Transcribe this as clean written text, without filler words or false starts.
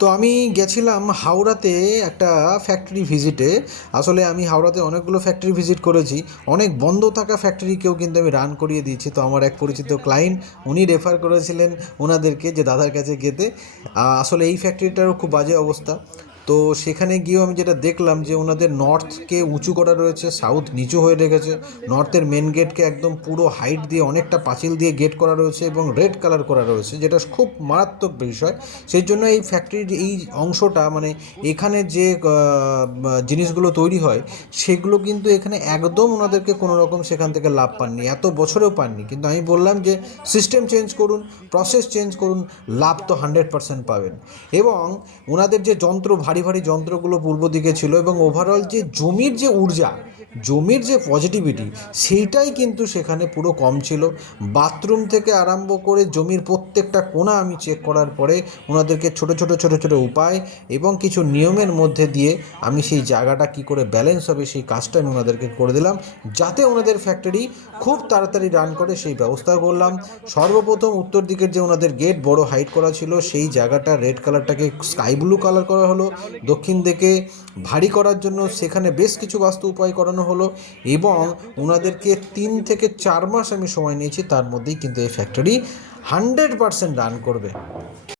তো আমি গেছিলাম হাওড়াতে একটা ফ্যাক্টরি ভিজিটে। আসলে আমি হাওড়াতে অনেকগুলো ফ্যাক্টরি ভিজিট করেছি। অনেক বন্ধ থাকা ফ্যাক্টরিকেও কিন্তু আমি রান করিয়ে দিয়েছি। তো আমার এক পরিচিত ক্লায়েন্ট উনি রেফার করেছিলেন ওনাদেরকে যে দাদার কাছে যেতে। আসলে এই ফ্যাক্টরিটারও খুব বাজে অবস্থা। তো সেখানে গিয়েও আমি যেটা দেখলাম যে ওনাদের নর্থকে উঁচু করা রয়েছে, সাউথ নিচু হয়ে রেখেছে। নর্থের মেন গেটকে একদম পুরো হাইট দিয়ে অনেকটা পাঁচিল দিয়ে গেট করা রয়েছে এবং রেড কালার করা রয়েছে, যেটা খুব মারাত্মক বিষয়। সেই জন্য এই ফ্যাক্টরির এই অংশটা মানে এখানে যে জিনিসগুলো তৈরি হয় সেগুলো কিন্তু এখানে একদম ওনাদেরকে কোনো রকম সেখান থেকে লাভ পাননি, এত বছরেও পাননি। কিন্তু আমি বললাম যে সিস্টেম চেঞ্জ করুন, প্রসেস চেঞ্জ করুন, লাভ তো 100% পাবেন। এবং ওনাদের যে যন্ত্র, ভারী ভারী যন্ত্রগুলো পূর্ব দিকে ছিল, এবং ওভারঅল যে জমির যে ঊর্জা, জমির যে পজিটিভিটি, সেইটাই কিন্তু সেখানে পুরো কম ছিল। বাথরুম থেকে আরম্ভ করে জমির প্রত্যেকটা কোণা আমি চেক করার পরে ওনাদেরকে ছোট ছোট ছোট ছোট উপায় এবং কিছু নিয়মের মধ্যে দিয়ে আমি সেই জায়গাটা কি করে ব্যালেন্স হবে সেই কাজটা আমি ওনাদেরকে করে দিলাম, যাতে ওনাদের ফ্যাক্টরি খুব তাড়াতাড়ি রান করে সেই ব্যবস্থা করলাম। সর্বপ্রথম উত্তর দিকের যে ওনাদের গেট বড় হাইট করা ছিল সেই জায়গাটা রেড কালারটাকে স্কাই ব্লু কালার করা হলো। দক্ষিণ দিকে ভারী করার জন্য সেখানে বেশ কিছু বাস্তু উপায় করানো হলো। এবং ওনাদেরকে 3 থেকে 4 মাস আমি সময় নিয়েছি, তার মধ্যেই কিন্তু এই ফ্যাক্টরি 100% রান করবে।